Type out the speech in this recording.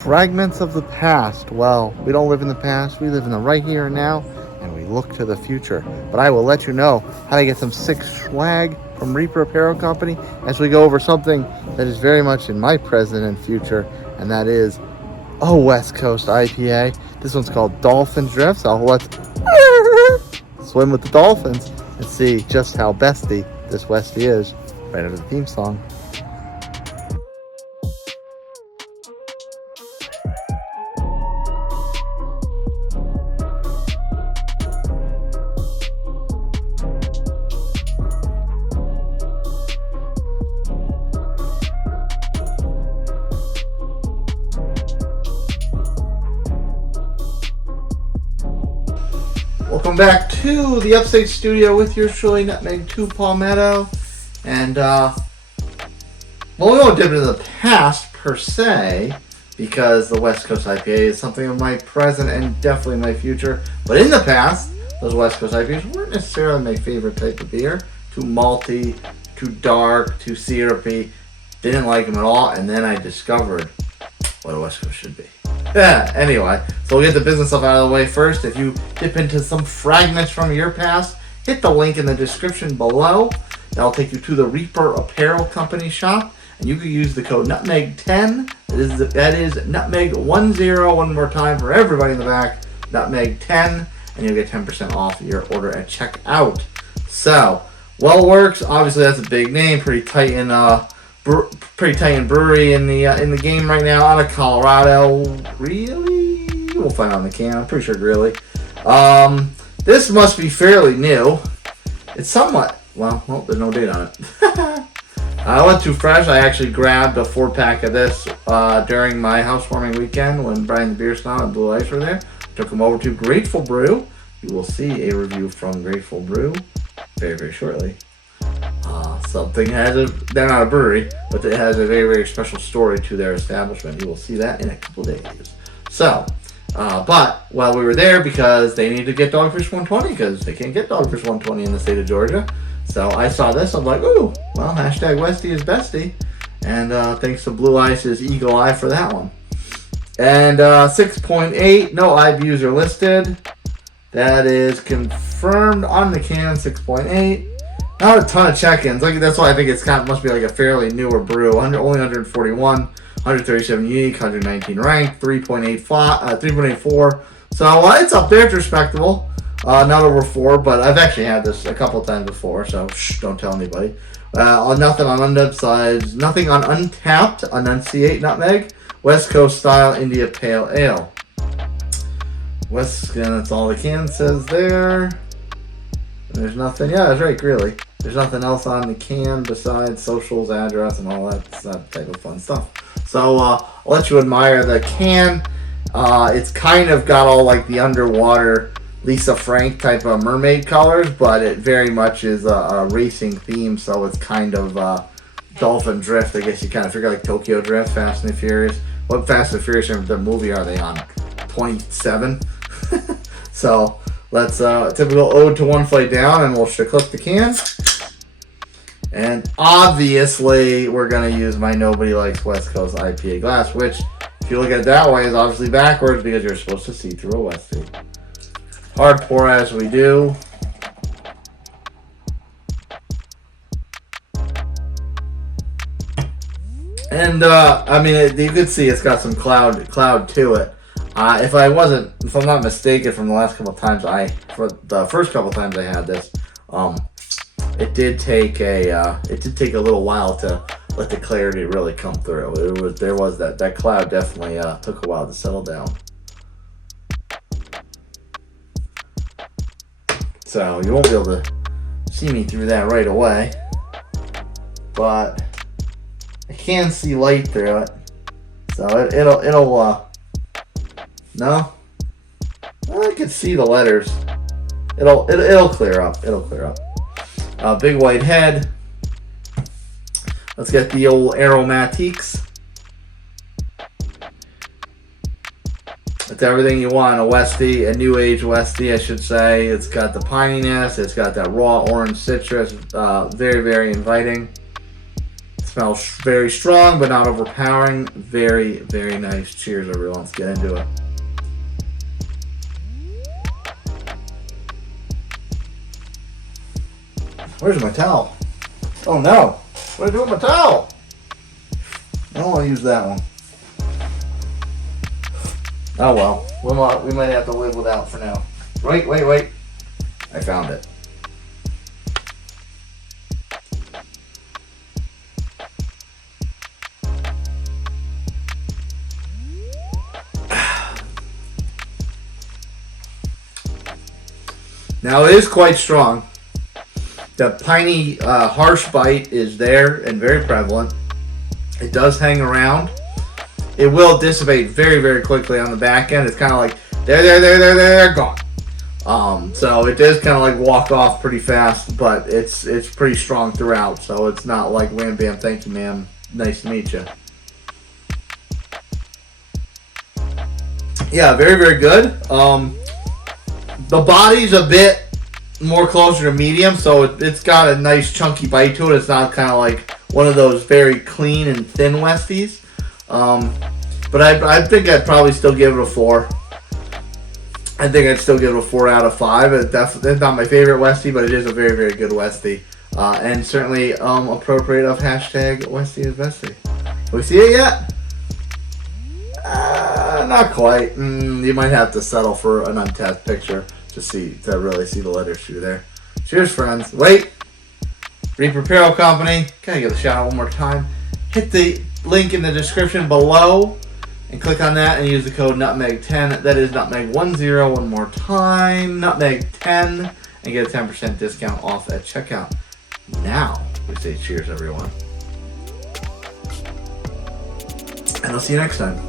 Fragments of the past. Well, we don't live in the past. We live in the right here and now, and we look to the future. But I will let you know how to get some sick swag from Reaper Apparel Company as we go over something that is very much in my present and future, and that is a West Coast IPA. This one's called Dolphin Drift, so let's swim with the dolphins and see just how bestie this Westie is right after the theme song. Welcome back to the Upstate Studio with yours truly, Nutmeg 2 Palmetto. And, well, we won't dip into the past per se, because the West Coast IPA is something of my present and definitely my future. But in the past, those West Coast IPAs weren't necessarily my favorite type of beer. Too malty, too dark, too syrupy. Didn't like them at all, and then I discovered what a West Coast should be. Yeah, anyway, so we'll get the business stuff out of the way first. If you dip into some fragments from your past, hit the link in the description below. That'll take you to the Reaper Apparel Company shop, and you can use the code NUTMEG10. That is NUTMEG10, one more time for everybody in the back, NUTMEG10, and you'll get 10% off your order at checkout. So, WeldWerks, obviously that's a big name, pretty tight in brewery in the game right now, out of Colorado. Greeley? We'll find out on the can. I'm pretty sure Greeley. This must be fairly new. It's somewhat, well, there's no date on it. I went too fresh. I actually grabbed a 4-pack of this during my housewarming weekend when Brian the Beer Snout and Blue Ice were there. Took them over to Grateful Brew. You will see a review from Grateful Brew very, very shortly. They're not a brewery, but it has a very, very special story to their establishment. You will see that in a couple days. So, but while we were there, because they need to get Dogfish 120, because they can't get Dogfish 120 in the state of Georgia. So I saw this, I'm like, ooh, well, hashtag Westie is bestie. And thanks to Blue Ice's Eagle Eye for that one. And 6.8, no IBUs are listed. That is confirmed on the can, 6.8. Not a ton of check-ins. That's why I think must be like a fairly newer brew. Only 141, 137 unique, 119 ranked, 3.84. So it's up there. It's respectable. Not over 4, but I've actually had this a couple times before, so don't tell anybody. Nothing on Untapped, nothing on Untapped, Enunciate Nutmeg, West Coast Style India Pale Ale. That's all the can says there. There's nothing. Yeah, that's right, Greeley. There's nothing else on the can besides socials, address, and all that type of fun stuff. So I'll let you admire the can. It's kind of got all like the underwater Lisa Frank type of mermaid colors, but it very much is a racing theme. So it's kind of Dolphin Drift. I guess you kind of figure like Tokyo Drift, Fast and Furious. What Fast and Furious the movie are they on? 27. So. Let's typical ode to one flight down, and we'll click the can. And obviously, we're gonna use my Nobody Likes West Coast IPA glass, which, if you look at it that way, is obviously backwards because you're supposed to see through a Westie. Hard pour as we do. And I mean, you could see it's got some cloud to it. If I'm not mistaken, from the last couple of times for the first couple of times I had this, it did take a little while to let the clarity really come through. That cloud definitely took a while to settle down. So you won't be able to see me through that right away, but I can see light through it. So it'll. No? Well, I can see the letters. It'll clear up. It'll clear up. Big white head. Let's get the old aromatiques. It's everything you want in a Westie, a new age Westie, I should say. It's got the pininess. It's got that raw orange citrus. Very, very inviting. Smells very strong, but not overpowering. Very, very nice. Cheers, everyone. Let's get into it. Where's my towel? Oh no! What do I do with my towel? I don't want to use that one. Oh well. We might have to live without for now. Wait. I found it. Now it is quite strong. The piney, harsh bite is there and very prevalent. It does hang around. It will dissipate very, very quickly on the back end. It's kind of like there, gone. So it does kind of like walk off pretty fast, but it's pretty strong throughout. So it's not like wham bam, thank you, ma'am, nice to meet you. Yeah, very, very good. The body's a bit more closer to medium, so it's got a nice chunky bite to it. It's not kind of like one of those very clean and thin Westies. But I think I'd probably still give it a 4. I think I'd still give it a 4 out of 5. It's not my favorite Westie, but it is a very, very good Westie. And certainly appropriate of hashtag Westie is Bestie. Have we see it yet? Not quite. You might have to settle for an untapped picture to really see the letters through there. Cheers, friends. Wait. Reaper Apparel Company. Gotta give a shout out one more time. Hit the link in the description below and click on that and use the code NUTMEG10. That is NUTMEG10 one more time. NUTMEG10 and get a 10% discount off at checkout. Now we say cheers, everyone. And I'll see you next time.